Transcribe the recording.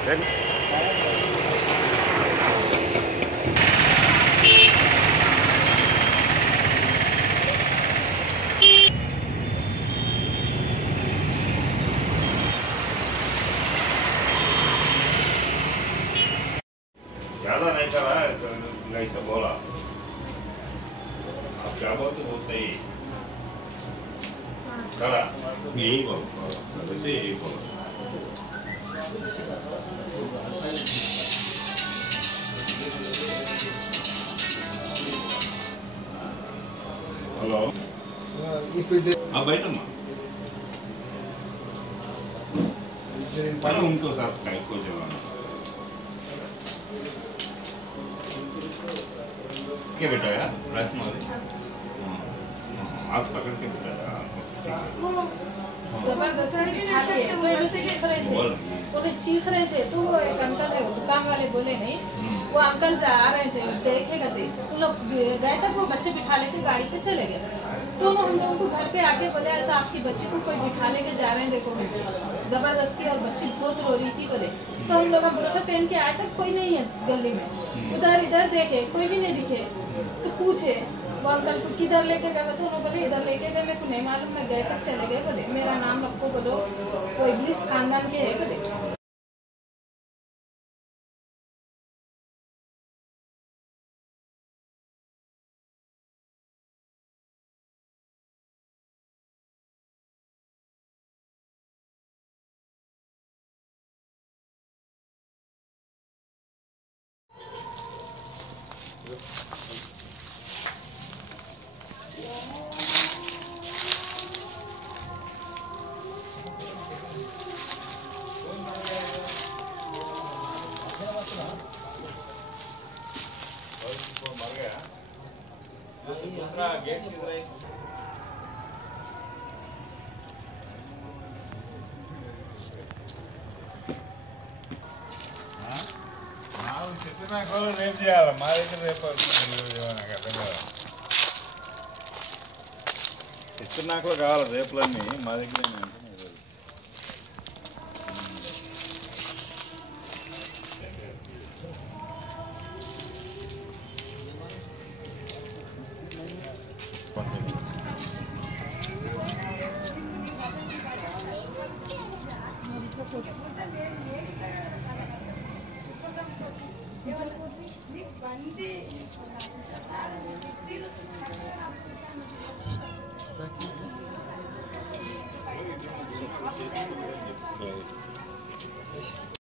Then ज़्यादा नहीं चला है ऐसा बोला अब क्या बोलते बोलते ही करा यही बोलो वैसे यही बोलो हेलो हाँ बैठो माँ उनको साथ का को जवान क्या बेटा यार प्रश्न हाथ पकड़ के बेटा जबरदस्ती तो चीख रहे थे तो वो एक अंकल है दुकान वाले बोले नहीं वो अंकल जा रहे थे देखेगा थे उन लोग गए तक वो बच्चे बिठा लेके गाड़ी पे चले गए तो हम लोगों को घर पे आके बोले ऐसा आपकी बच्ची को कोई बिठा लेके जा रहे हैं देखो जबरदस्ती और बच्ची बहुत रो रही थी बोले तो हम लोग बुरखा पहन के आए तक कोई नहीं है गली में उधर इधर देखे कोई भी नहीं दिखे तो पूछे वो अंकल को किधर लेके गए तो उन्होंने बोले इधर लेके गए मेरे को नहीं मालूम मैं गए तक चले गए बोले मेरा नाम आपको बोलो वो इब्लिस खानदान के है बोले मर गया दूसरा गेट किधर है कितना कॉल रेप दिया मारे के रेप చిత్తనాకులు కావాలి రేపులన్నీ మా దగ్గర